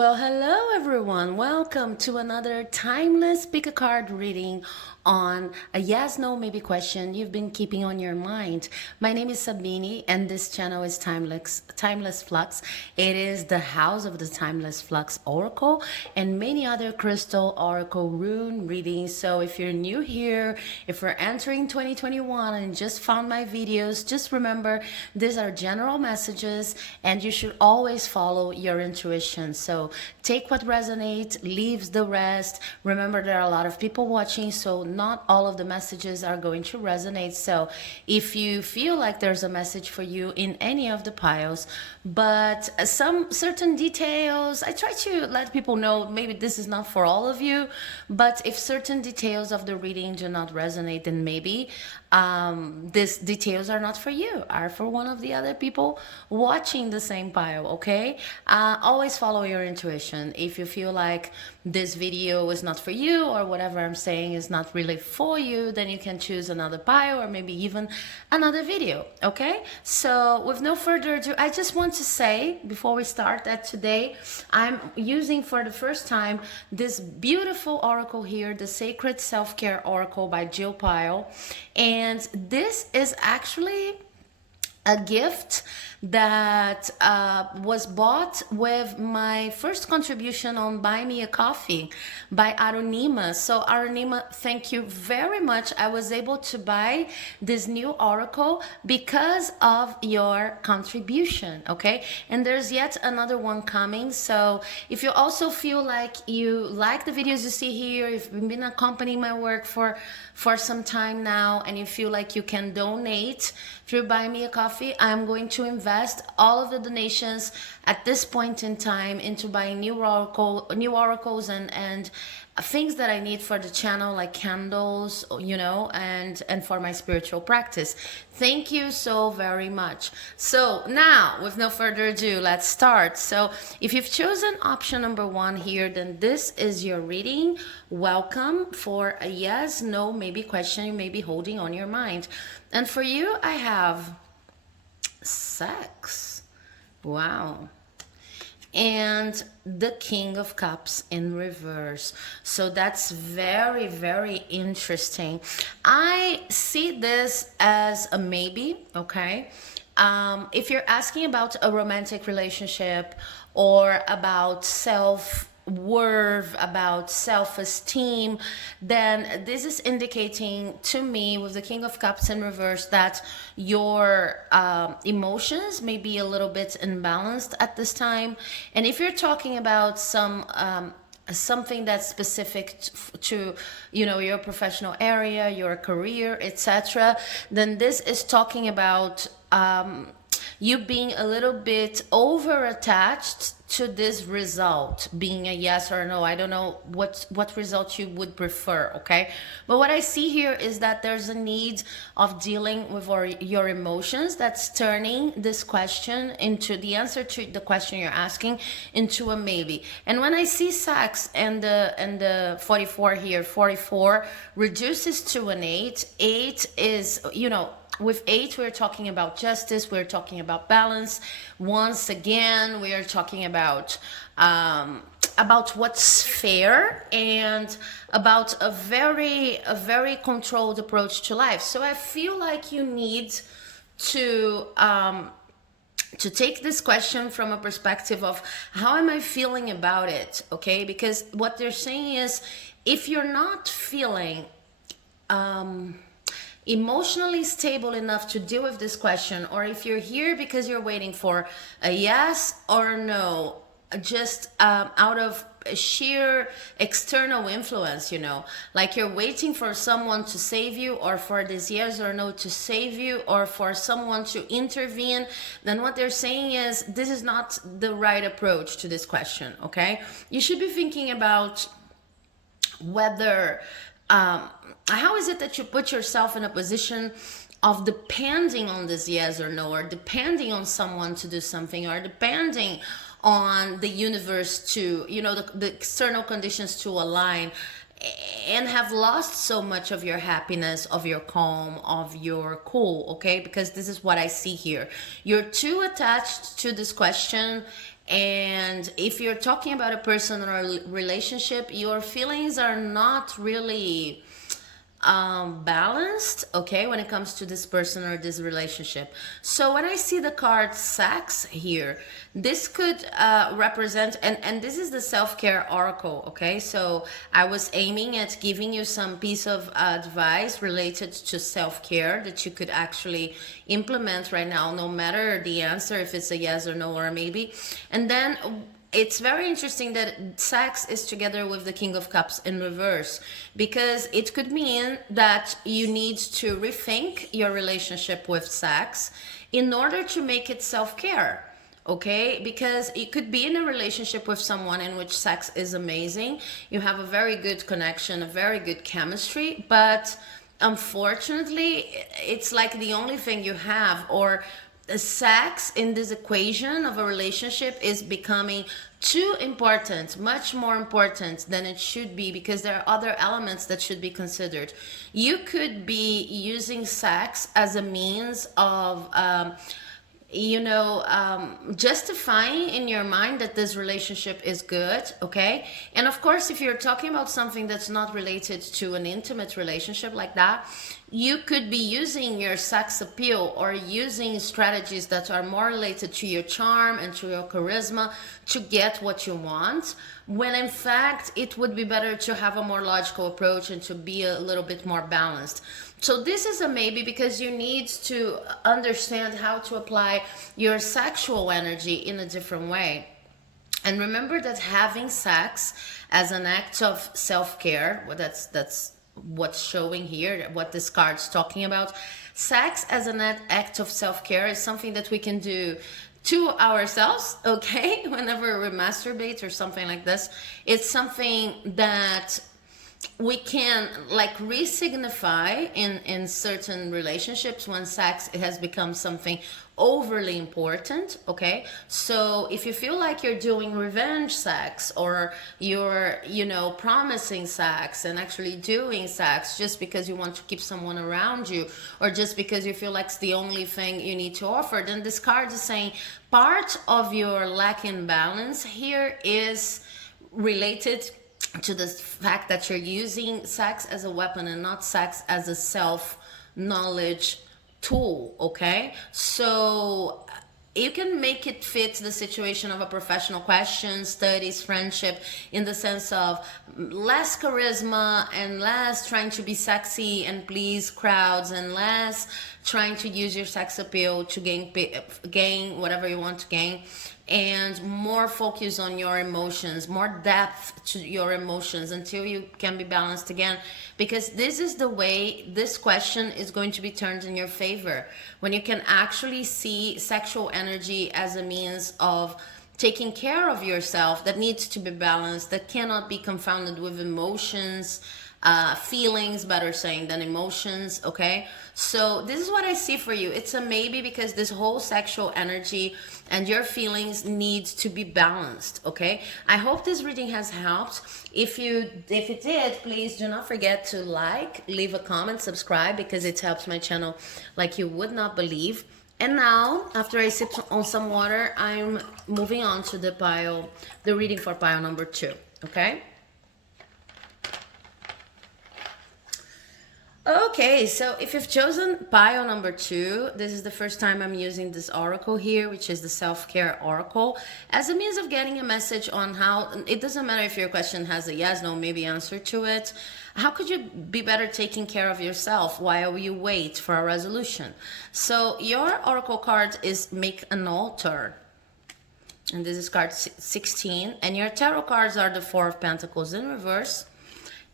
Well, hello everyone. Welcome to another timeless pick a card reading on a yes, no, maybe question you've been keeping on your mind. My name is Sabine and this channel is Timeless Flux. It is the house of the Timeless Flux Oracle and many other crystal oracle rune readings. So if you're new here, if we're entering 2021 and just found my videos, just remember these are general messages and you should always follow your intuition. So take what resonates, leaves the rest. Remember, there are a lot of people watching, so not all of the messages are going to resonate. So if you feel like there's a message for you in any of the piles, but some certain details, I try to let people know maybe this is not for all of you, but if certain details of the reading do not resonate, then maybe these details are not for you, are for one of the other people watching the same pile. Okay, always follow your intuition. If you feel like this video is not for you or whatever I'm saying is not really for you, then you can choose another pile or maybe even another video. Okay, so with no further ado, I just want to say before we start that today I'm using for the first time this beautiful oracle here, the Sacred Self-Care Oracle by Jill Pyle. And this is actually a gift that was bought with my first contribution on Buy Me a Coffee by Arunima. So Arunima, thank you very much. I was able to buy this new oracle because of your contribution, okay? And there's yet another one coming. So if you also feel like you like the videos you see here, if you've been accompanying my work for some time now and you feel like you can donate through Buy Me a Coffee, I'm going to invest all of the donations at this point in time into buying new oracles and things that I need for the channel, like candles, you know, and for my spiritual practice. Thank you so very much. So now, with no further ado, let's start. So if you've chosen option number 1 here, then this is your reading. Welcome for a yes, no, maybe question you may be holding on your mind. And for you, I have sex. Wow. And the King of Cups in reverse. So that's very, very interesting. I see this as a maybe, okay? If you're asking about a romantic relationship or about self-worth, about self-esteem, then this is indicating to me with the King of Cups in reverse that your emotions may be a little bit imbalanced at this time. And if you're talking about something that's specific to, you know, your professional area, your career, etc., then this is talking about you being a little bit over attached to this result being a yes or no. I don't know what result you would prefer, okay? But what I see here is that there's a need of dealing with your emotions that's turning this question into the answer to the question you're asking into a maybe. And when I see sex and the 44 here, 44 reduces to an 8. 8 is, you know, with 8, we're talking about justice, we're talking about balance. Once again, we are talking about what's fair and about a very controlled approach to life. So I feel like you need to take this question from a perspective of how am I feeling about it, okay? Because what they're saying is if you're not feeling emotionally stable enough to deal with this question, or if you're here because you're waiting for a yes or no, just out of sheer external influence, you know, like you're waiting for someone to save you or for this yes or no to save you or for someone to intervene, then what they're saying is this is not the right approach to this question, okay? You should be thinking about whether how is it that you put yourself in a position of depending on this yes or no, or depending on someone to do something, or depending on the universe to, you know, the external conditions to align, and have lost so much of your happiness, of your calm, of your cool, okay? Because this is what I see here. You're too attached to this question And if you're talking about a person or a relationship, your feelings are not really balanced, okay, when it comes to this person or this relationship. So when I see the card Sax here, this could represent, and this is the self-care oracle, okay? So I was aiming at giving you some piece of advice related to self-care that you could actually implement right now, no matter the answer, if it's a yes or no or a maybe. And then it's very interesting that Sax is together with the King of Cups in reverse, because it could mean that you need to rethink your relationship with Sax in order to make it self-care. Okay, because it could be in a relationship with someone in which sex is amazing, you have a very good connection, a very good chemistry, but unfortunately it's like the only thing you have, or sex in this equation of a relationship is becoming too important, much more important than it should be, because there are other elements that should be considered. You could be using sex as a means of justifying in your mind that this relationship is good, okay? And of course, if you're talking about something that's not related to an intimate relationship like that, you could be using your sex appeal or using strategies that are more related to your charm and to your charisma to get what you want, when in fact it would be better to have a more logical approach and to be a little bit more balanced. So this is a maybe, because you need to understand how to apply your sexual energy in a different way. And remember that having sex as an act of self-care, well, that's what's showing here, what this card's talking about. Sex as an act of self-care is something that we can do to ourselves, okay? Whenever we masturbate or something like this, it's something that we can like re-signify in certain relationships when sex has become something overly important, okay? So if you feel like you're doing revenge sex, or you're promising sex and actually doing sex just because you want to keep someone around you, or just because you feel like it's the only thing you need to offer, then this card is saying part of your lack in balance here is related to the fact that you're using sex as a weapon and not sex as a self-knowledge tool, okay? So you can make it fit the situation of a professional question, studies, friendship, in the sense of less charisma and less trying to be sexy and please crowds, and less trying to use your sex appeal to gain whatever you want to gain, and more focus on your emotions, more depth to your emotions until you can be balanced again. Because this is the way this question is going to be turned in your favor, when you can actually see sexual energy as a means of taking care of yourself that needs to be balanced, that cannot be confounded with emotions, feelings, better saying, than emotions, okay? So this is what I see for you. It's a maybe, because this whole sexual energy and your feelings need to be balanced, okay? I hope this reading has helped. If it did, please do not forget to like, leave a comment, subscribe, because it helps my channel like you would not believe. And now, after I sip on some water, I'm moving on to the reading for pile number 2, okay? Okay, so if you've chosen pile number 2, this is the first time I'm using this oracle here, which is the self-care oracle, as a means of getting a message on how, it doesn't matter if your question has a yes, no, maybe answer to it. How could you be better taking care of yourself while you wait for a resolution? So your oracle card is Make an Altar. And this is card 16. And your tarot cards are the 4 of Pentacles in reverse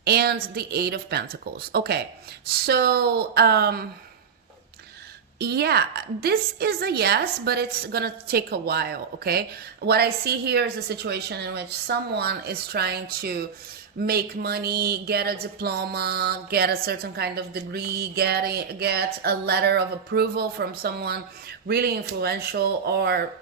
and the 8 of Pentacles. Okay, so yeah, this is a yes, but it's gonna take a while, okay? What I see here is a situation in which someone is trying to make money, get a diploma, get a certain kind of degree, get a letter of approval from someone really influential, or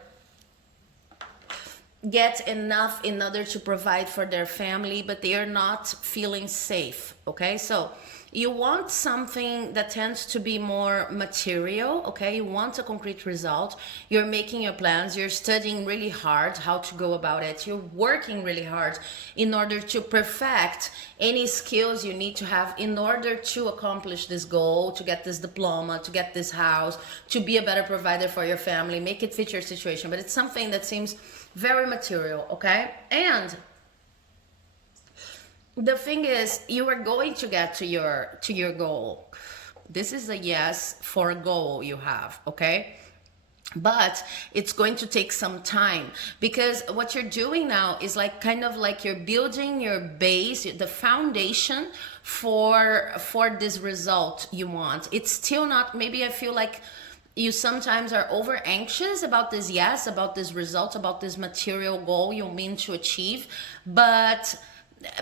get enough in order to provide for their family, but they are not feeling safe, okay? So You want something that tends to be more material, okay? You want a concrete result. You're making your plans. You're studying really hard how to go about it. You're working really hard in order to perfect any skills you need to have in order to accomplish this goal, to get this diploma, to get this house, to be a better provider for your family, make it fit your situation. But it's something that seems very material, okay? And the thing is, you are going to get to your goal. This is a yes for a goal you have, okay? But it's going to take some time, because what you're doing now is like kind of like you're building your base, the foundation for this result you want. It's still not, maybe I feel like you sometimes are over anxious about this yes, about this result, about this material goal you mean to achieve. But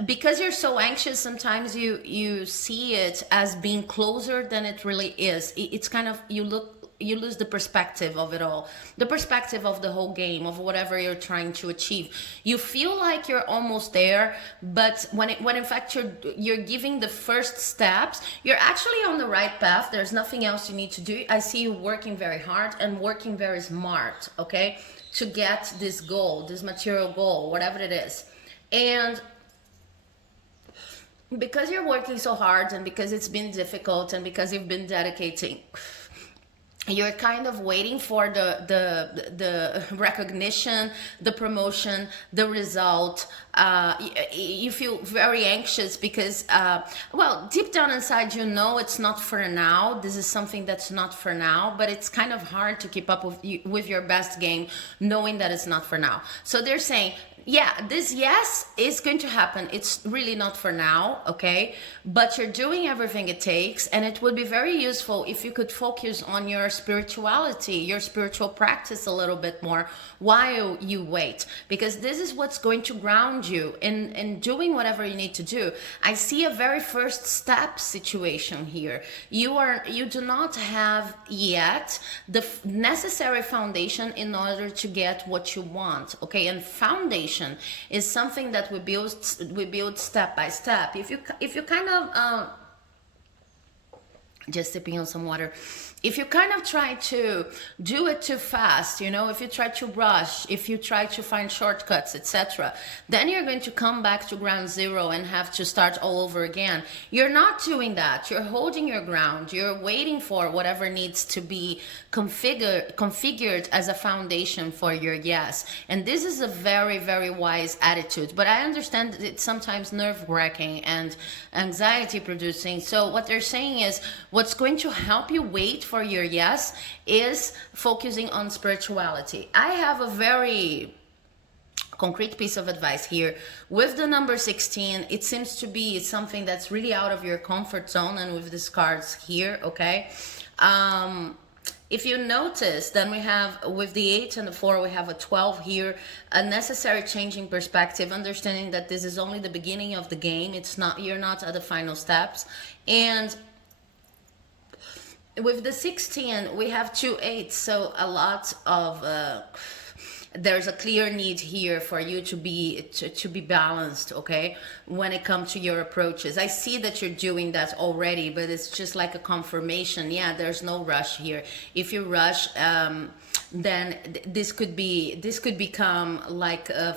because you're so anxious, sometimes you see it as being closer than it really is. It's kind of, you lose the perspective of it all, the perspective of the whole game, of whatever you're trying to achieve. You feel like you're almost there, but when in fact you're giving the first steps, you're actually on the right path. There's nothing else you need to do. I see you working very hard and working very smart, okay, to get this goal, this material goal, whatever it is. And because you're working so hard, and because it's been difficult, and because you've been dedicating, you're kind of waiting for the recognition, the promotion, the result. You feel very anxious because, well, deep down inside, you know it's not for now. This is something that's not for now, but it's kind of hard to keep up with your best game, knowing that it's not for now. So they're saying, yeah, this yes is going to happen. It's really not for now, okay? But you're doing everything it takes, and it would be very useful if you could focus on your spirituality, your spiritual practice a little bit more while you wait, because this is what's going to ground you in doing whatever you need to do. I see a very first step situation here. You do not have yet the necessary foundation in order to get what you want, okay? And foundation is something that we build step by step. If you kind of just sipping on some water, if you kind of try to do it too fast, you know, if you try to rush, if you try to find shortcuts, etc., then you're going to come back to ground zero and have to start all over again. You're not doing that. You're holding your ground. You're waiting for whatever needs to be configured as a foundation for your yes. And this is a very, very wise attitude. But I understand that it's sometimes nerve-wracking and anxiety-producing. So what they're saying is, what's going to help you wait for your yes is focusing on spirituality. I have a very concrete piece of advice here with the number 16. It seems to be something that's really out of your comfort zone, and with these cards here, okay, if you notice, then we have, with the 8 and the 4, we have a 12 here, a necessary change in perspective, understanding that this is only the beginning of the game. It's not, you're not at the final steps. And with the 16, we have 2 8s, so a lot of there's a clear need here for you to be balanced, okay, when it comes to your approaches. I see that you're doing that already, but it's just like a confirmation. Yeah, there's no rush here. If you rush, then this could become like a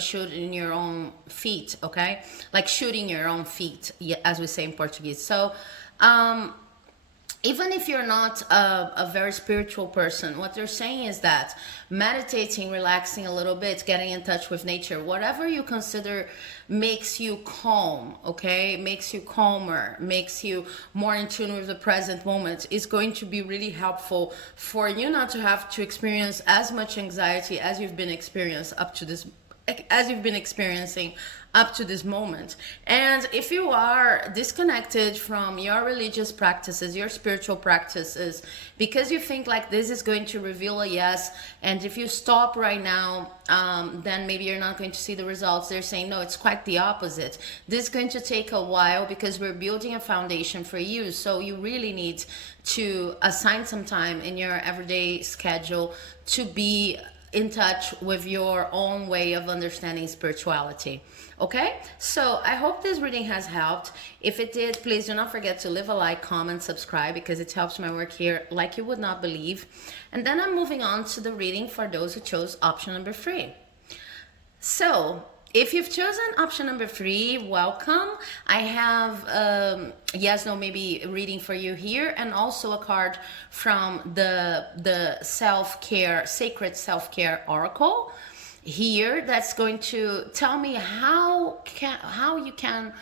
shoot in your own feet, okay, like shooting your own feet, as we say in Portuguese. So even if you're not a very spiritual person, what they're saying is that meditating, relaxing a little bit, getting in touch with nature, whatever you consider makes you calm, okay, makes you calmer, makes you more in tune with the present moment, is going to be really helpful for you not to have to experience as much anxiety as you've been experiencing up to this moment. And if you are disconnected from your religious practices, your spiritual practices, because you think like this is going to reveal a yes, and if you stop right now, then maybe you're not going to see the results. They're saying, no, it's quite the opposite. This is going to take a while because we're building a foundation for you. So you really need to assign some time in your everyday schedule to be in touch with your own way of understanding spirituality. Okay, so I hope this reading has helped. If it did, please do not forget to leave a like, comment, subscribe, because it helps my work here like you would not believe. And then I'm moving on to the reading for those who chose option number 3. So if you've chosen option number 3, welcome. I have yes, no, maybe reading for you here, and also a card from the self-care, sacred self-care oracle here, that's going to tell me how you can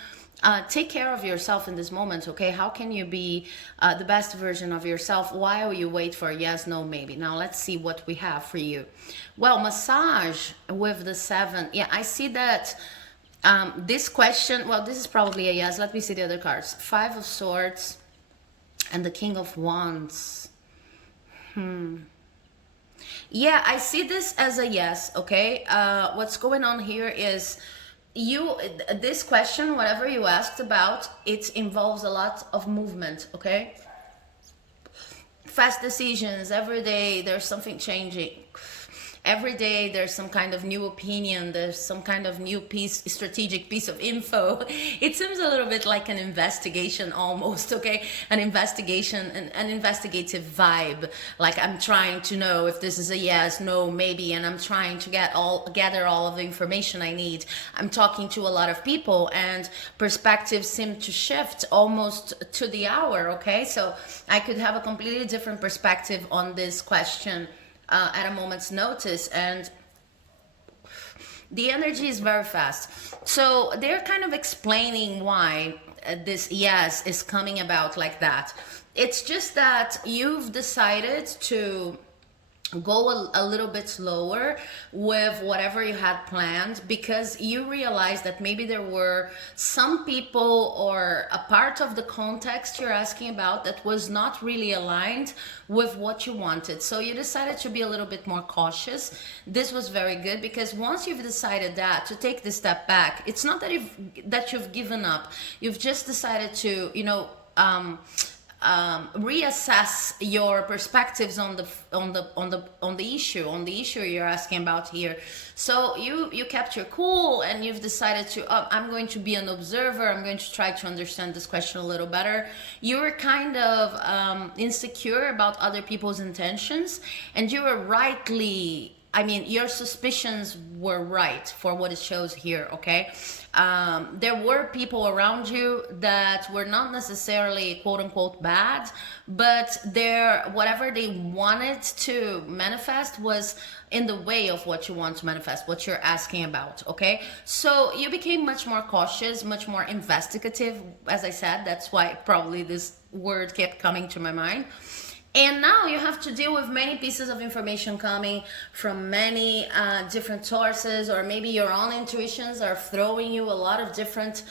take care of yourself in this moment. Okay, how can you be the best version of yourself while you wait for yes, no, maybe. Now let's see what we have for you. Well, massage with the 7. Yeah, I see that this question, well, this is probably a yes. Let me see the other cards. 5 of Swords and the King of Wands. Yeah, I see this as a yes. Okay, what's going on here is this question, whatever you asked about, it involves a lot of movement. Okay, fast decisions every day. There's something changing every day. There's some kind of new opinion, there's some kind of new strategic piece of info. It seems a little bit like an investigation almost. Okay, an investigation, an investigative vibe, like I'm trying to know if this is a yes, no, maybe, and I'm trying to gather all of the information I need. I'm talking to a lot of people, and perspectives seem to shift almost to the hour. Okay, so I could have a completely different perspective on this question at a moment's notice, and the energy is very fast. So they're kind of explaining why this yes is coming about like that. It's just that you've decided to go a little bit slower with whatever you had planned, because you realized that maybe there were some people or a part of the context you're asking about that was not really aligned with what you wanted. So you decided to be a little bit more cautious. This was very good, because once you've decided that, to take this step back, it's not that you've given up. You've just decided to, reassess your perspectives on the issue you're asking about here. So you kept your cool, and you've decided to I'm going to be an observer. I'm going to try to understand this question a little better. You were kind of insecure about other people's intentions, and you were rightly, I mean, your suspicions were right for what it shows here. Okay, there were people around you that were not necessarily quote unquote bad, but whatever they wanted to manifest was in the way of what you want to manifest, what you're asking about. Okay, so you became much more cautious, much more investigative. As I said, that's why probably this word kept coming to my mind. And now you have to deal with many pieces of information coming from many different sources, or maybe your own intuitions are throwing you a lot of different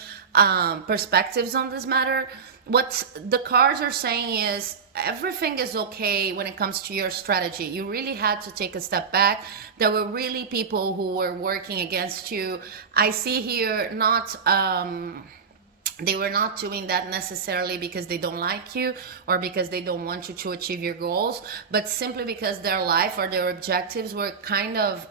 perspectives on this matter. What the cards are saying is everything is okay when it comes to your strategy. You really had to take a step back. There were really people who were working against you. I see here not... they were not doing that necessarily because they don't like you or because they don't want you to achieve your goals, but simply because their life or their objectives were kind of,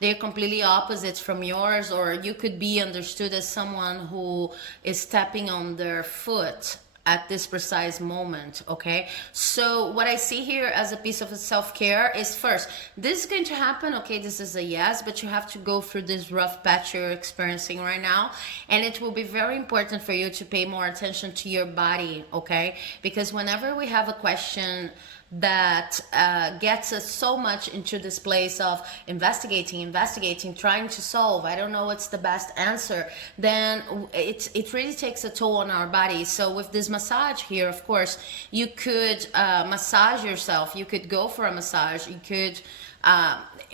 they're completely opposites from yours, or you could be understood as someone who is stepping on their foot at this precise moment. Okay, so what I see here as a piece of self-care is, first, this is going to happen. Okay, this is a yes, but you have to go through this rough patch you're experiencing right now, and it will be very important for you to pay more attention to your body. Okay, because whenever we have a question that gets us so much into this place of investigating, trying to solve, I don't know what's the best answer, then it really takes a toll on our body. So with this massage here, of course, you could massage yourself, you could go for a massage, you could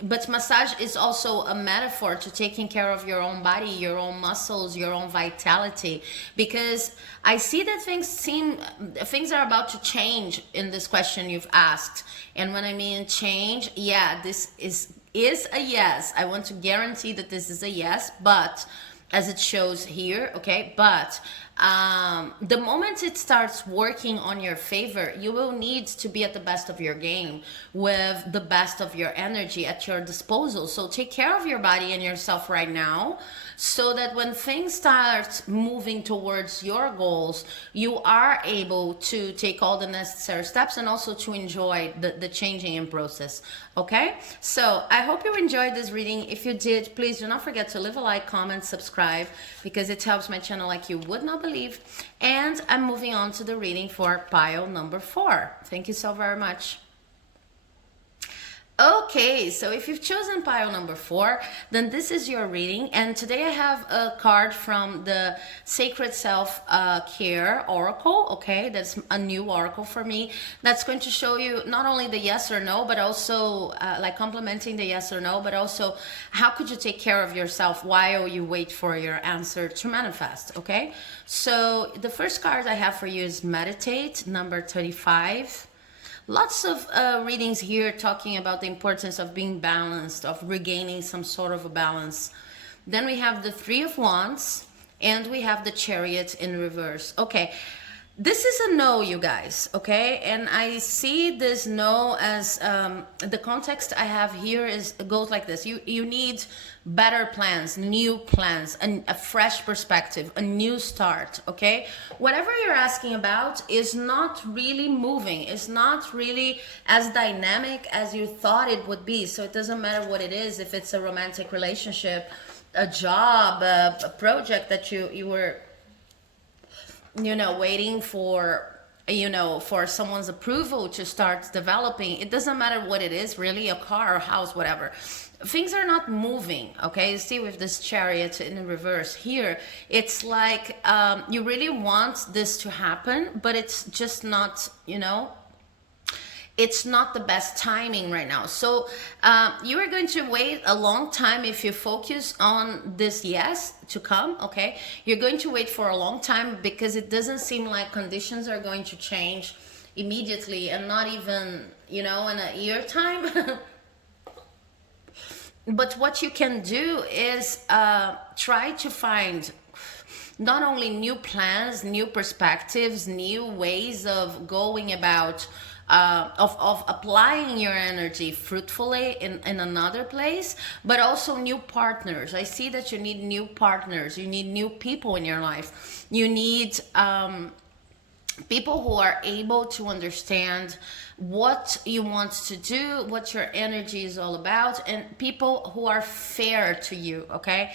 but massage is also a metaphor to taking care of your own body, your own muscles, your own vitality, because I see that things are about to change in this question you've asked. And when I mean change, yeah, this is a yes. I want to guarantee that this is a yes, but as it shows here, okay, but The moment it starts working on your favor, you will need to be at the best of your game with the best of your energy at your disposal. So take care of your body and yourself right now, so that when things start moving towards your goals, you are able to take all the necessary steps and also to enjoy the changing in process. Okay, so I hope you enjoyed this reading. If you did, please do not forget to leave a like, comment, subscribe, because it helps my channel like you would not believe. And I'm moving on to the reading for pile number 4. Thank you so very much. Okay, so if you've chosen pile number 4, then this is your reading. And today I have a card from the Sacred Self Care Oracle. Okay, that's a new oracle for me. That's going to show you not only the yes or no, but also like complementing the yes or no, but also how could you take care of yourself while you wait for your answer to manifest. Okay, so the first card I have for you is Meditate, number 35. Lots of readings here talking about the importance of being balanced, of regaining some sort of a balance. Then we have the Three of Wands, and we have the Chariot in reverse. Okay, this is a no, you guys, okay? And I see this no as the context I have here goes like this. You need better plans, new plans, a fresh perspective, a new start, okay? Whatever you're asking about is not really moving. It's not really as dynamic as you thought it would be. So it doesn't matter what it is, if it's a romantic relationship, a job, a project that you were waiting for, for someone's approval to start developing. It doesn't matter what it is, really, a car or house, whatever. Things are not moving, okay? You see with this Chariot in reverse here, it's like you really want this to happen, but it's just not, it's not the best timing right now. So you are going to wait a long time if you focus on this yes to come, okay? You're going to wait for a long time because it doesn't seem like conditions are going to change immediately, and not even, in a year time. But what you can do is try to find not only new plans, new perspectives, new ways of going about, of applying your energy fruitfully in another place, but also new partners. I see that you need new partners. You need new people in your life. You need people who are able to understand what you want to do, what your energy is all about, and people who are fair to you, okay?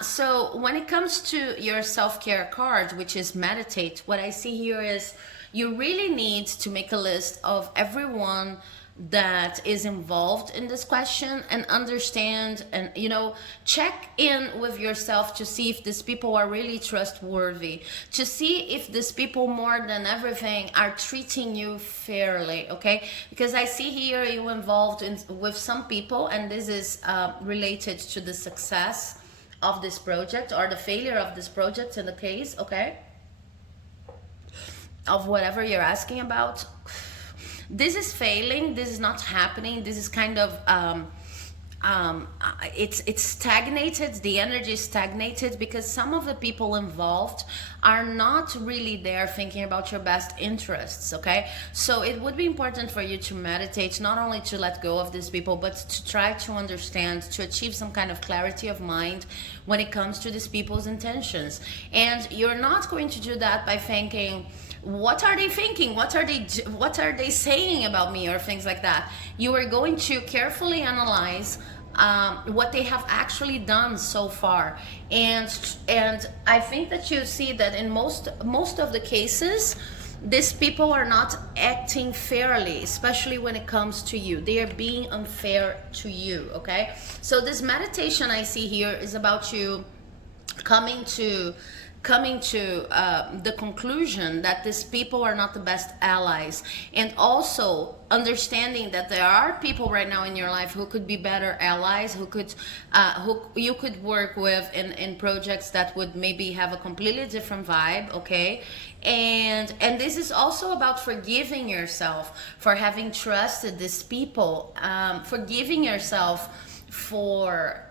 So when it comes to your self-care card, which is Meditate, what I see here is you really need to make a list of everyone that is involved in this question and understand and check in with yourself to see if these people are really trustworthy, to see if these people more than everything are treating you fairly, okay? Because I see here you involved with some people, and this is related to the success of this project or the failure of this project in the case, okay, of whatever you're asking about. This is failing, this is not happening, this is kind of it's stagnated, the energy is stagnated because some of the people involved are not really there thinking about your best interests, okay? So it would be important for you to meditate, not only to let go of these people, but to try to understand, to achieve some kind of clarity of mind when it comes to these people's intentions. And you're not going to do that by thinking, what are they thinking? What are they saying about me, or things like that? You are going to carefully analyze what they have actually done so far, and I think that you see that in most of the cases, these people are not acting fairly, especially when it comes to you. They are being unfair to you, okay? So this meditation I see here is about you coming to the conclusion that these people are not the best allies, and also understanding that there are people right now in your life who could be better allies, who you could work with in projects that would maybe have a completely different vibe, okay? And this is also about forgiving yourself for having trusted these people, forgiving yourself for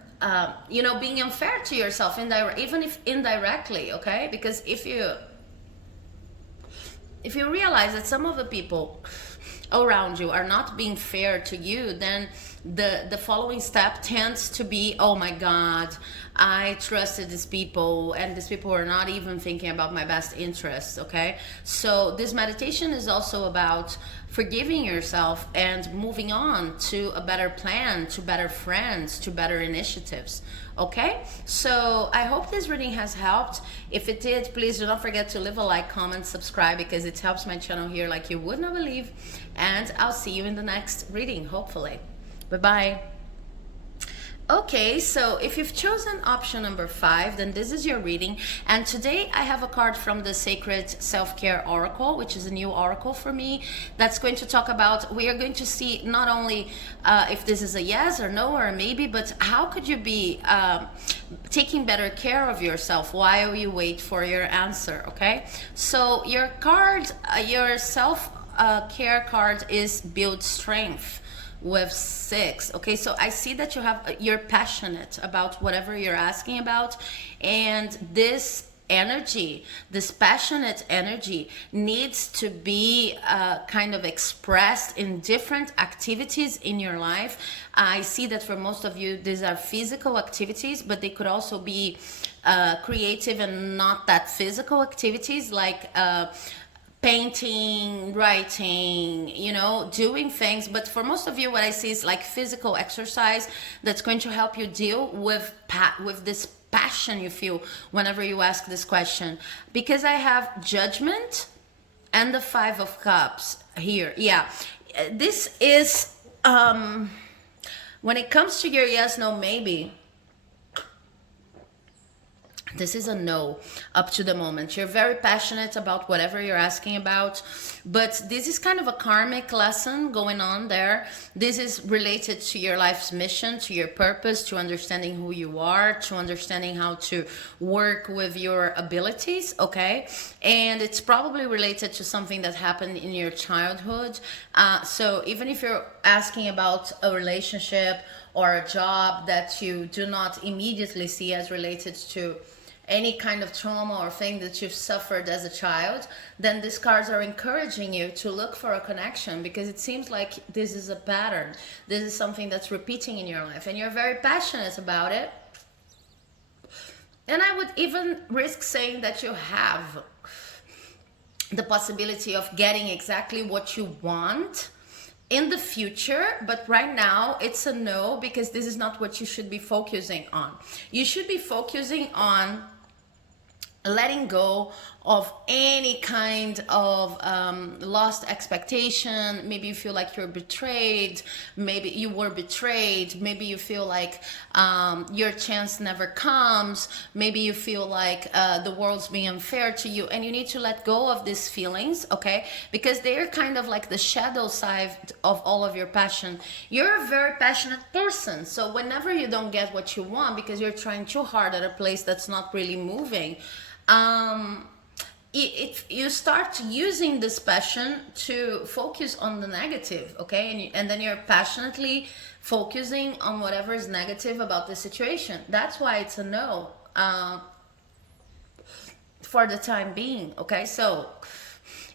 you know, being unfair to yourself, even if indirectly, okay? Because if you realize that some of the people around you are not being fair to you, then the following step tends to be, oh my god, I trusted these people and these people are not even thinking about my best interests. Okay, so this meditation is also about forgiving yourself and moving on to a better plan, to better friends, to better initiatives. Okay, so I hope this reading has helped. If it did, please do not forget to leave a like, comment, subscribe, because it helps my channel here like you would not believe. And I'll see you in the next reading, hopefully. Bye bye. Okay, so if you've chosen option number 5, then this is your reading. And today I have a card from the Sacred Self-Care Oracle, which is a new oracle for me, that's going to talk about, we are going to see not only if this is a yes or no or a maybe, but how could you be taking better care of yourself while you wait for your answer, okay? So your card, your self-care card is Build Strength with 6. Okay, so I see that you're passionate about whatever you're asking about, and this energy, this passionate energy, needs to be kind of expressed in different activities in your life. I see that for most of you these are physical activities, but they could also be creative and not that physical activities, like painting, writing, you know, doing things. But for most of you, what I see is like physical exercise that's going to help you deal with this passion you feel whenever you ask this question. Because I have Judgment and the 5 of Cups here. Yeah, this is when it comes to your yes, no, maybe, this is a no up to the moment. You're very passionate about whatever you're asking about, but this is kind of a karmic lesson going on there. This is related to your life's mission, to your purpose, to understanding who you are, to understanding how to work with your abilities, okay? And it's probably related to something that happened in your childhood. So even if you're asking about a relationship or a job that you do not immediately see as related to any kind of trauma or thing that you've suffered as a child, then these cards are encouraging you to look for a connection, because it seems like this is a pattern. This is something that's repeating in your life and you're very passionate about it. And I would even risk saying that you have the possibility of getting exactly what you want in the future, but right now it's a no, because this is not what you should be focusing on. You should be focusing on letting go of any kind of lost expectation. Maybe you feel like you're betrayed, maybe you were betrayed, maybe you feel like your chance never comes, maybe you feel like the world's being unfair to you, and you need to let go of these feelings, okay? Because they're kind of like the shadow side of all of your passion. You're a very passionate person, so whenever you don't get what you want because you're trying too hard at a place that's not really moving, if you start using this passion to focus on the negative, okay, and then you're passionately focusing on whatever is negative about the situation. That's why it's a no for the time being, okay? So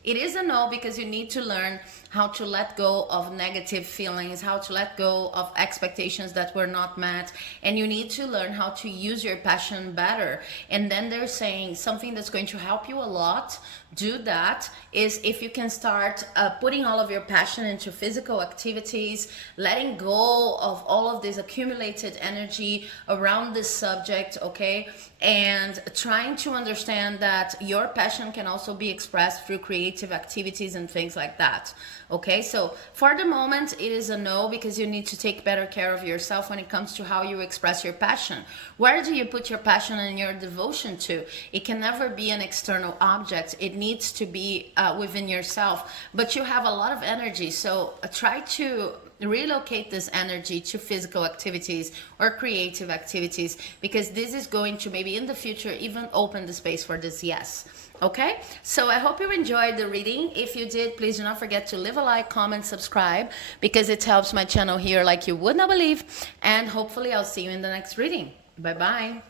it is a no because you need to learn how to let go of negative feelings, how to let go of expectations that were not met, and you need to learn how to use your passion better. And then they're saying something that's going to help you a lot do that is if you can start putting all of your passion into physical activities, letting go of all of this accumulated energy around this subject, okay? And trying to understand that your passion can also be expressed through creative activities and things like that. Okay, so for the moment it is a no because you need to take better care of yourself when it comes to how you express your passion. Where do you put your passion and your devotion to? It can never be an external object. It needs to be within yourself. But you have a lot of energy, so try to relocate this energy to physical activities or creative activities, because this is going to maybe in the future even open the space for this yes. Okay, so I hope you enjoyed the reading. If you did, please do not forget to leave a like, comment, subscribe, because it helps my channel here like you would not believe. And hopefully I'll see you in the next reading. Bye bye.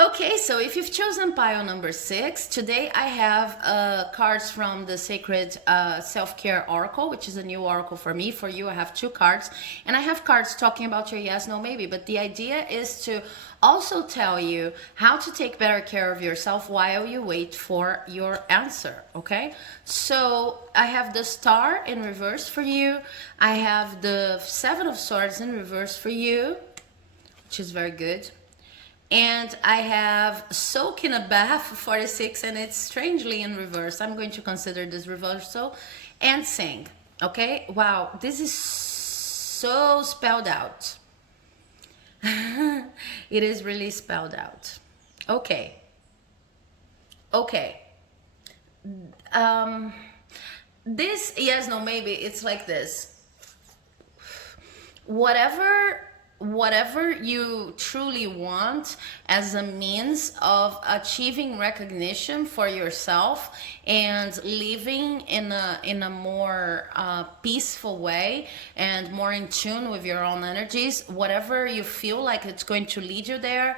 Okay, so if you've chosen pile number 6, today I have cards from the Sacred Self-Care Oracle, which is a new oracle for me. For you, I have 2 cards, and I have cards talking about your yes, no, maybe. But the idea is to also tell you how to take better care of yourself while you wait for your answer, okay? So I have the Star in reverse for you. I have the 7 of Swords in reverse for you, which is very good. And I have Soak in a Bath 46, and it's strangely in reverse. I'm going to consider this reversal. And Sing. Okay? Wow, this is so spelled out. It is really spelled out. Okay. Okay. This, yes, no, maybe, it's like this. Whatever you truly want as a means of achieving recognition for yourself and living in a more peaceful way and more in tune with your own energies, whatever you feel like it's going to lead you there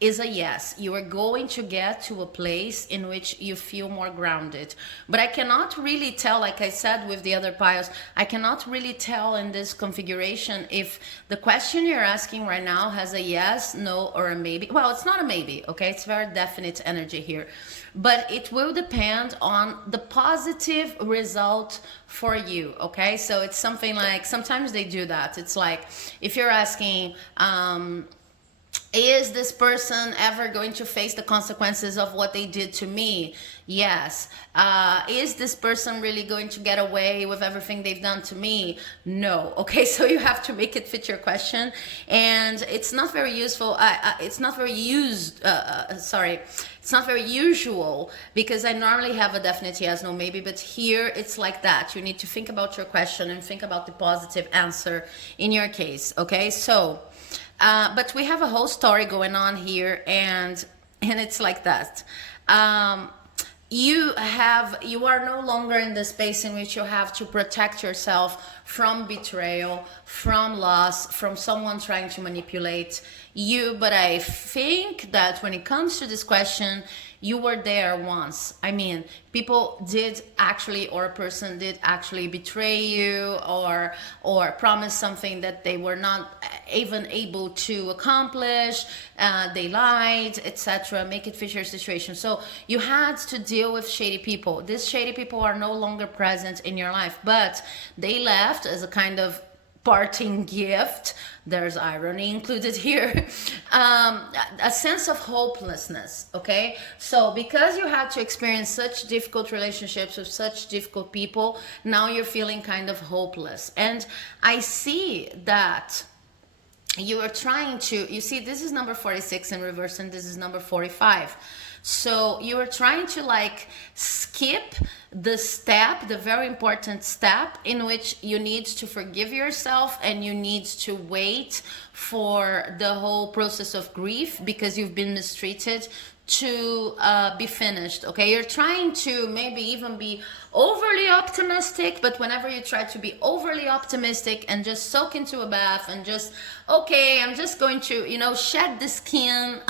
is a yes. You are going to get to a place in which you feel more grounded. But I cannot really tell, like I said with the other piles, I cannot really tell in this configuration if the question you're asking right now has a yes, no, or a maybe. Well, it's not a maybe, okay? It's very definite energy here. But it will depend on the positive result for you, okay? So it's something like, sometimes they do that. It's like, if you're asking, is this person ever going to face the consequences of what they did to me? Yes. Is this person really going to get away with everything they've done to me? No. Okay, so you have to make it fit your question, and it's not very useful. It's not very it's not very usual, because I normally have a definite yes, no, maybe, but here it's like that. You need to think about your question and think about the positive answer in your case, okay? So, but we have a whole story going on here, and it's like that. You are no longer in the space in which you have to protect yourself from betrayal, from loss, from someone trying to manipulate you. But I think that when it comes to this question, you were there once. I mean, people did actually, or a person did actually betray you, or promise something that they were not even able to accomplish. They lied, etc. Make it fit your situation. So you had to deal with shady people. These shady people are no longer present in your life, but they left as a kind of parting gift. There's irony included here. A sense of hopelessness, okay? So because you had to experience such difficult relationships with such difficult people, now you're feeling kind of hopeless. And I see that you are trying to, you see, this is number 46 in reverse, and this is number 45. So you are trying to like skip the step, the very important step in which you need to forgive yourself, and you need to wait for the whole process of grief because you've been mistreated to be finished, okay? You're trying to maybe even be overly optimistic, but whenever you try to be overly optimistic and just soak into a bath and just, okay, I'm just going to, you know, shed the skin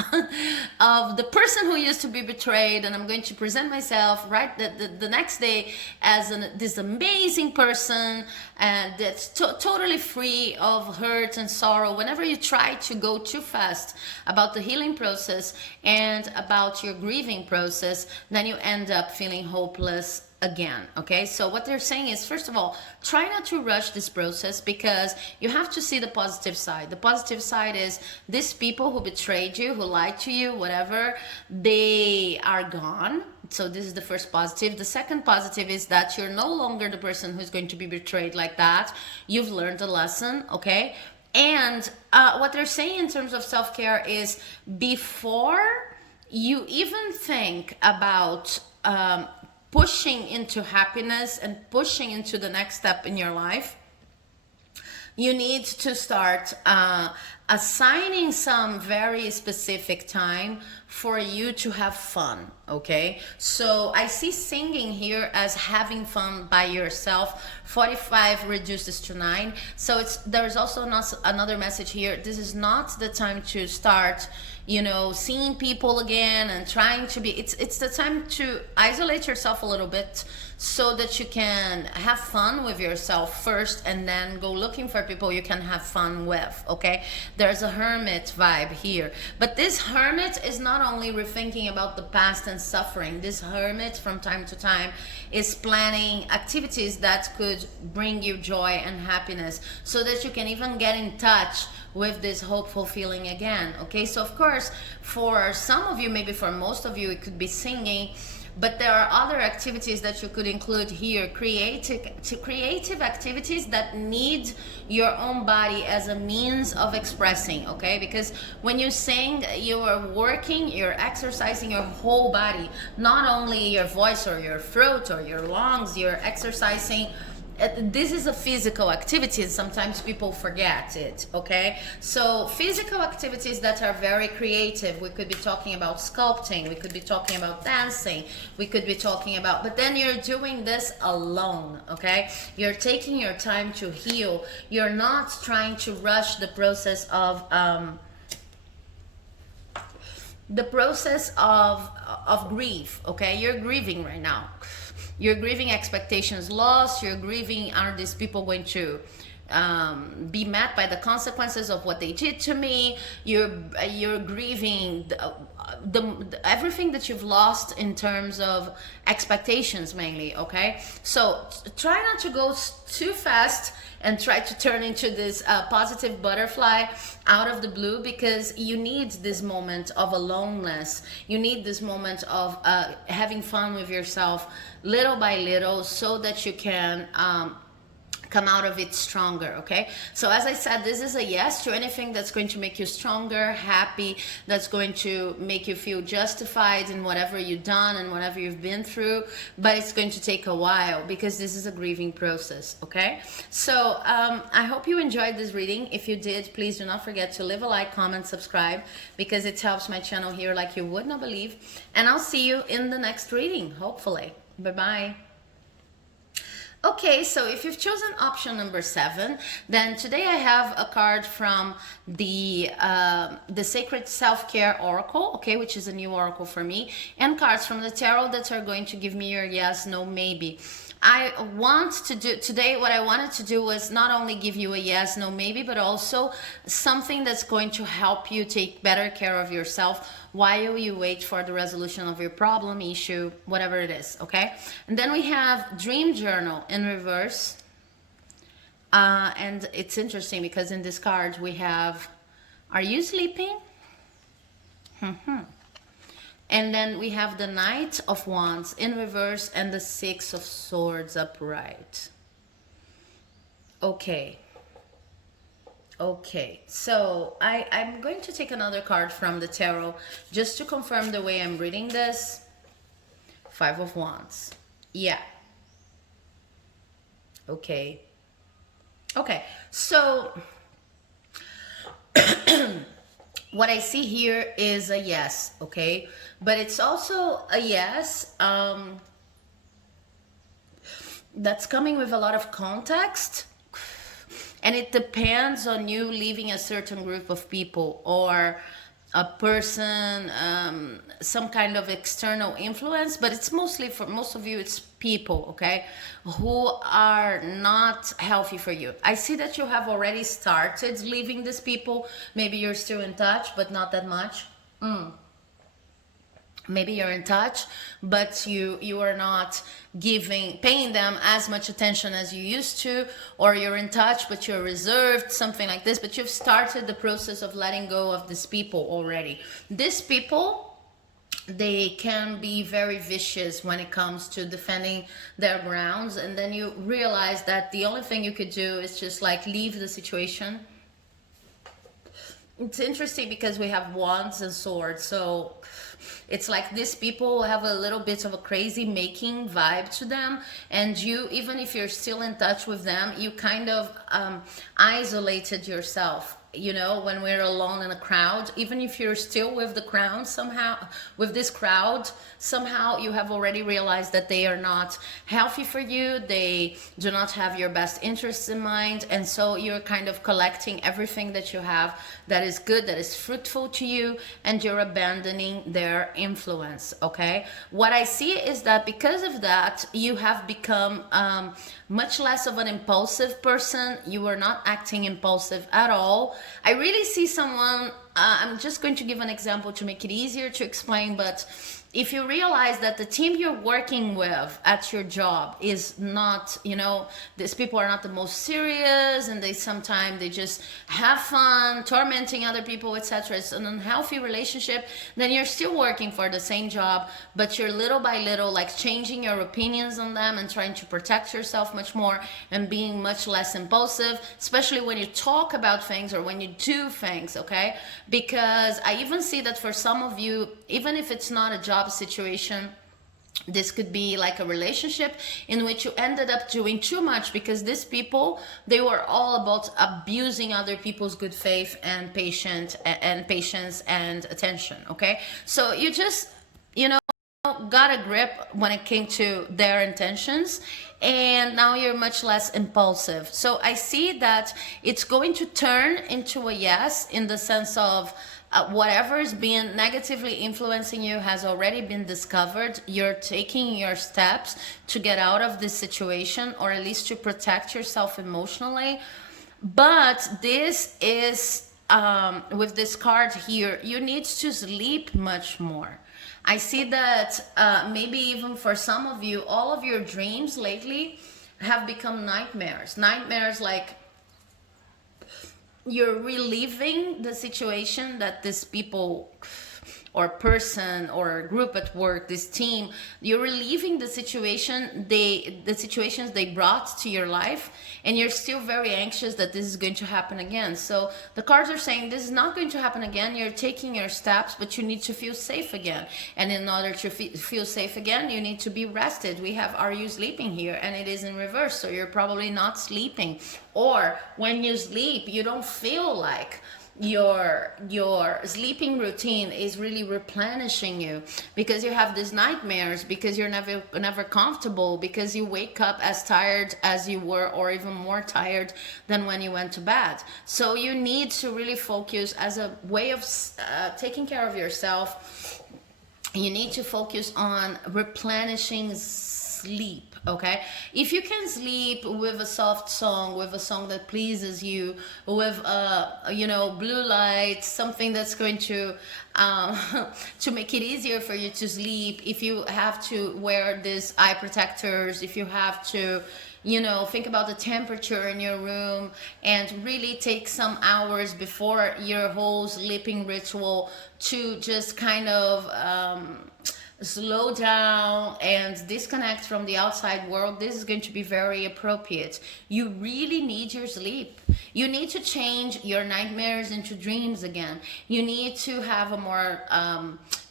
of the person who used to be betrayed, and I'm going to present myself right the next day as this amazing person that's totally free of hurt and sorrow. Whenever you try to go too fast about the healing process and about your grieving process, then you end up feeling hopeless again, okay? So what they're saying is, first of all, try not to rush this process, because you have to see the positive side. The positive side is these people who betrayed you, who lied to you, whatever, they are gone. So this is the first positive. The second positive is that you're no longer the person who's going to be betrayed like that. You've learned a lesson, okay? And what they're saying in terms of self-care is, before you even think about pushing into happiness and pushing into the next step in your life, you need to start assigning some very specific time for you to have fun. Okay, so I see singing here as having fun by yourself. 45 reduces to 9, so there's also another message here. This is not the time to start, you know, seeing people again and trying to be, it's the time to isolate yourself a little bit so that you can have fun with yourself first, and then go looking for people you can have fun with. Okay, there's a hermit vibe here, but this hermit is not only rethinking about the past and suffering. This hermit from time to time is planning activities that could bring you joy and happiness, so that you can even get in touch with this hopeful feeling again. Okay, so of course, for some of you, maybe for most of you, it could be singing, but there are other activities that you could include here. Creative activities that need your own body as a means of expressing. Okay, because when you sing, you are working, you're exercising your whole body, not only your voice or your throat or your lungs. You're exercising. This is a physical activity, and sometimes people forget it. Okay, so physical activities that are very creative, we could be talking about sculpting, we could be talking about dancing, we could be talking about, but then you're doing this alone. Okay, you're taking your time to heal. You're not trying to rush the process of grief. Okay, you're grieving right now. You're grieving expectations lost. You're grieving, are these people going to be met by the consequences of what they did to me? You're grieving everything that you've lost in terms of expectations mainly. Okay, so try not to go too fast and try to turn into this positive butterfly out of the blue, because you need this moment of aloneness. You need this moment of having fun with yourself little by little, so that you can come out of it stronger. Okay, so as I said, this is a yes to anything that's going to make you stronger, happy, that's going to make you feel justified in whatever you've done and whatever you've been through, but it's going to take a while, because this is a grieving process. Okay, so I hope you enjoyed this reading. If you did, please do not forget to leave a like, comment, subscribe, because it helps my channel here like you would not believe. And I'll see you in the next reading, hopefully. Bye bye. Okay, so if you've chosen option number 7, then today I have a card from the Sacred Self-Care Oracle, okay, which is a new oracle for me, and cards from the tarot that are going to give me your yes, no, maybe. I want to do today, what I wanted to do was not only give you a yes, no, maybe, but also something that's going to help you take better care of yourself while you wait for the resolution of your problem, issue, whatever it is. Okay, and then we have Dream Journal in reverse, and it's interesting because in this card we have, are you sleeping? And then we have the Knight of Wands in reverse and the Six of Swords upright. Okay. Okay, so I'm going to take another card from the tarot just to confirm the way I'm reading this. Five of Wands. Yeah. Okay. Okay, so what I see here is a yes, okay? But it's also a yes that's coming with a lot of context. And it depends on you leaving a certain group of people or a person, some kind of external influence, but it's mostly, for most of you, it's people, okay, who are not healthy for you. I see that you have already started leaving these people. Maybe you're still in touch, but not that much. Maybe you're in touch, but you are not paying them as much attention as you used to, or you're in touch, but you're reserved, something like this, but you've started the process of letting go of these people already. These people, they can be very vicious when it comes to defending their grounds, and then you realize that the only thing you could do is just like leave the situation It's interesting because we have wands and swords, so it's like these people have a little bit of a crazy making vibe to them, and you, even if you're still in touch with them, you kind of isolated yourself. You know, when we're alone in a crowd, even if you're still with the crowd, somehow with this crowd, somehow you have already realized that they are not healthy for you, they do not have your best interests in mind, and so you're kind of collecting everything that you have that is good, that is fruitful to you, and you're abandoning their influence. Okay, what I see is that because of that, you have become much less of an impulsive person. You are not acting impulsive at all. I really see someone, I'm just going to give an example to make it easier to explain, but if you realize that the team you're working with at your job is not, you know, these people are not the most serious, and they sometimes they just have fun tormenting other people, etc., it's an unhealthy relationship, then you're still working for the same job, but you're little by little like changing your opinions on them and trying to protect yourself much more and being much less impulsive, especially when you talk about things or when you do things. Okay, because I even see that for some of you, even if it's not a job situation, this could be like a relationship in which you ended up doing too much, because these people, they were all about abusing other people's good faith and patience and attention. Okay, so you just, you know, got a grip when it came to their intentions, and now you're much less impulsive. So I see that it's going to turn into a yes, in the sense of whatever is being negatively influencing you has already been discovered. You're taking your steps to get out of this situation, or at least to protect yourself emotionally. But this is, with this card here, you need to sleep much more. I see that maybe even for some of you, all of your dreams lately have become nightmares. Nightmares like you're reliving the situation that these people or person or group at work, this team, you're relieving the situations they brought to your life, and you're still very anxious that this is going to happen again. So the cards are saying this is not going to happen again. You're taking your steps, but you need to feel safe again, and in order to feel safe again, you need to be rested. We have, are you sleeping here, and it is in reverse, so you're probably not sleeping. Or when you sleep, you don't feel like your sleeping routine is really replenishing you, because you have these nightmares, because you're never comfortable, because you wake up as tired as you were, or even more tired than when you went to bed. So you need to really focus as a way of taking care of yourself. You need to focus on replenishing sleep. Okay, if you can sleep with a soft song, with a song that pleases you, with you know, blue light, something that's going to to make it easier for you to sleep. If you have to wear these eye protectors, if you have to, you know, think about the temperature in your room, and really take some hours before your whole sleeping ritual to just kind of slow down and disconnect from the outside world. This is going to be very appropriate. You really need your sleep. You need to change your nightmares into dreams again. You need to have a more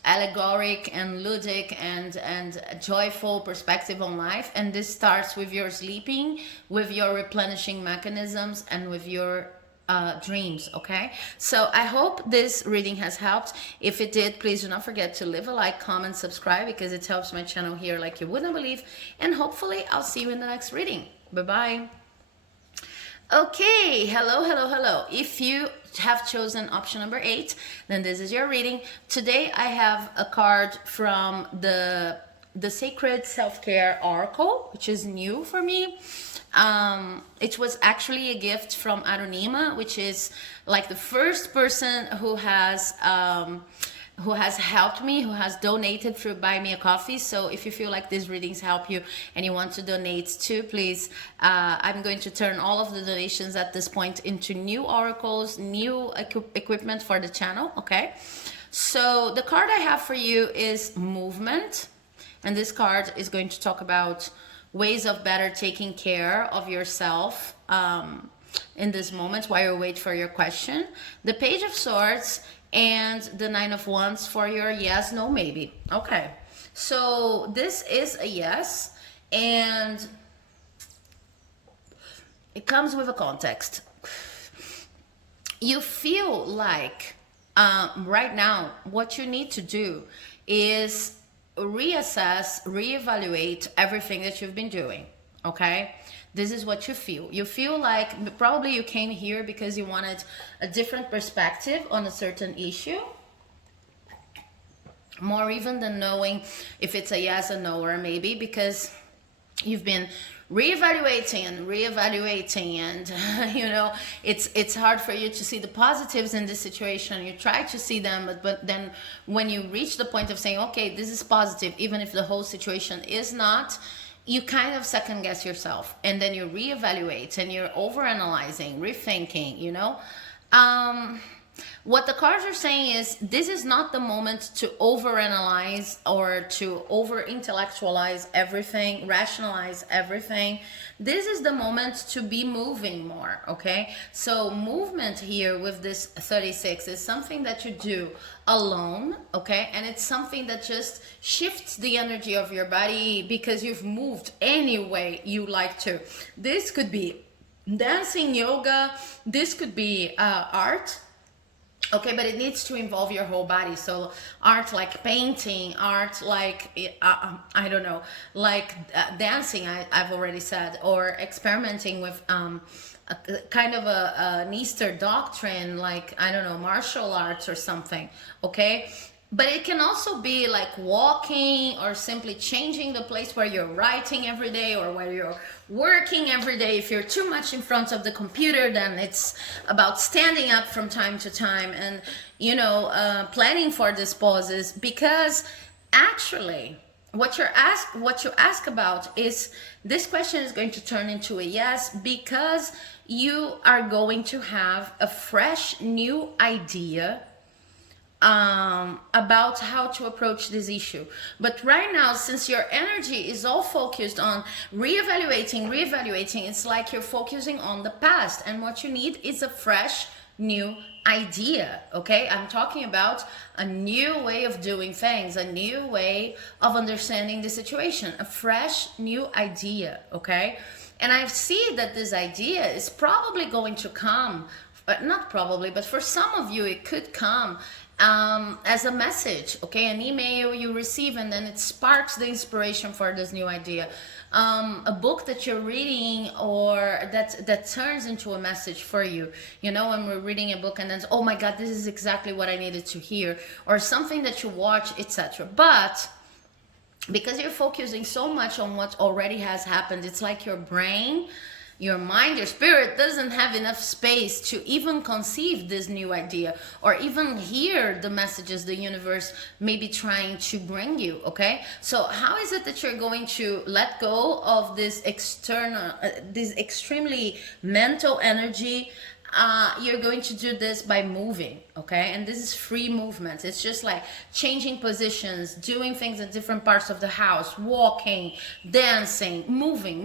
allegoric and ludic and joyful perspective on life, and this starts with your sleeping, with your replenishing mechanisms, and with your dreams. Okay, so I hope this reading has helped. If it did, please do not forget to leave a like, comment, subscribe, because it helps my channel here like you wouldn't believe, and hopefully I'll see you in the next reading. Bye bye. Okay, hello. If you have chosen option number 8, then this is your reading. Today I have a card from the Sacred Self-Care Oracle, which is new for me. It was actually a gift from Arunima, which is like the first person who has helped me, who has donated through Buy Me a Coffee. So if you feel like these readings help you and you want to donate too, please, I'm going to turn all of the donations at this point into new oracles, new equipment for the channel. Okay, so the card I have for you is Movement, and this card is going to talk about ways of better taking care of yourself. in this moment while you wait for your question. The Page of Swords and the Nine of Wands for your yes, no, maybe. Okay, so this is a yes, and it comes with a context. You feel like right now what you need to do is reassess, reevaluate everything that you've been doing. Okay, this is what you feel. You feel like probably you came here because you wanted a different perspective on a certain issue, more even than knowing if it's a yes or no, or maybe because you've been reevaluating and you know, it's hard for you to see the positives in this situation. You try to see them, but then when you reach the point of saying, okay, this is positive, even if the whole situation is not, you kind of second guess yourself, and then you reevaluate and you're overanalyzing, rethinking, you know. What the cards are saying is this is not the moment to overanalyze or to over intellectualize everything, rationalize everything. This is the moment to be moving more, okay? So movement here with this 36 is something that you do alone, okay? And it's something that just shifts the energy of your body because you've moved any way you like to. This could be dancing, yoga, this could be art. Okay, but it needs to involve your whole body. So art like painting, art like, I don't know, like dancing, I've already said, or experimenting with a kind of an Easter doctrine, like, I don't know, martial arts or something, okay? But it can also be like walking or simply changing the place where you're writing every day or where you're working every day. If you're too much in front of the computer, then it's about standing up from time to time and, you know, planning for these pauses. Because actually, what you ask about is, this question is going to turn into a yes, because you are going to have a fresh new idea about how to approach this issue. But right now, since your energy is all focused on reevaluating, it's like you're focusing on the past, and what you need is a fresh new idea. Okay, I'm talking about a new way of doing things, a new way of understanding the situation, a fresh new idea. Okay, and I see that this idea is probably going to come, but not probably, but for some of you it could come as a message, okay, an email you receive, and then it sparks the inspiration for this new idea. A book that you're reading, or that turns into a message for you. You know, when we're reading a book and then, oh my God, this is exactly what I needed to hear, or something that you watch, etc. But because you're focusing so much on what already has happened, it's like your brain, your mind, your spirit doesn't have enough space to even conceive this new idea or even hear the messages the universe may be trying to bring you. Okay, so how is it that you're going to let go of this external, this extremely mental energy? You're going to do this by moving, okay? And this is free movement. It's just like changing positions, doing things in different parts of the house, walking, dancing, moving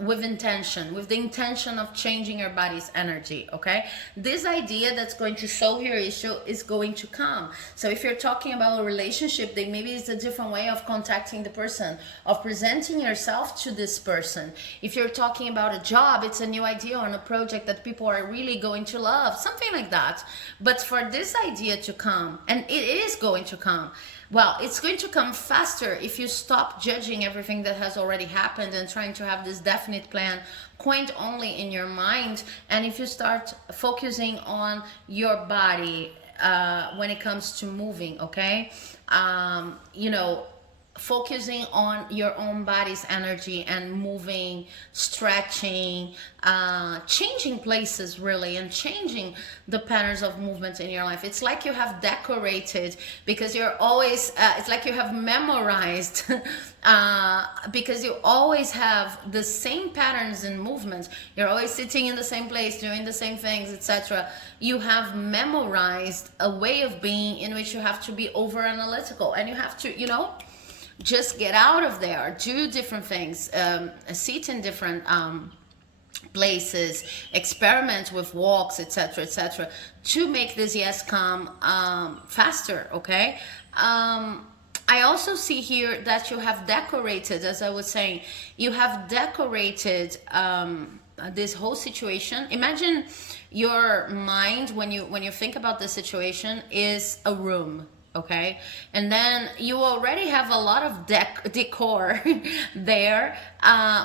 with intention, with the intention of changing your body's energy, okay? This idea that's going to solve your issue is going to come. So if you're talking about a relationship, then maybe it's a different way of contacting the person, of presenting yourself to this person. If you're talking about a job, it's a new idea on a project that people are really going to love, something like that. But for this idea to come, and it is going to come, well, it's going to come faster if you stop judging everything that has already happened and trying to have this definite plan coined only in your mind. And if you start focusing on your body when it comes to moving, okay? You know, focusing on your own body's energy and moving, stretching, changing places really, and changing the patterns of movement in your life. It's like you have decorated, because you're always, it's like you have memorized because you always have the same patterns and movements. You're always sitting in the same place, doing the same things, etc. You have memorized a way of being in which you have to be over analytical, and you have to, you know, just get out of there, do different things, sit in different places, experiment with walks, etc., etc., to make this yes come faster. Okay. I also see here that you have decorated, as I was saying, you have decorated this whole situation. Imagine your mind when you think about the situation is a room, okay, and then you already have a lot of decor there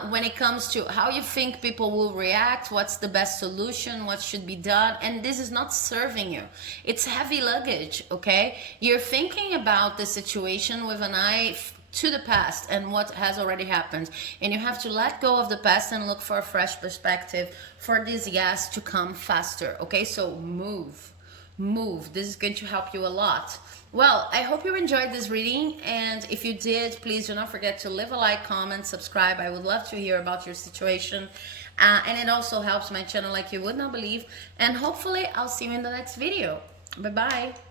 when it comes to how you think people will react, what's the best solution, what should be done, and this is not serving you. It's heavy luggage, okay? You're thinking about the situation with an eye to the past and what has already happened, and you have to let go of the past and look for a fresh perspective for this yes to come faster. Okay, so move. This is going to help you a lot. Well, I hope you enjoyed this reading, and if you did, please do not forget to leave a like, comment, subscribe. I would love to hear about your situation, and it also helps my channel like you would not believe. And hopefully I'll see you in the next video. Bye bye.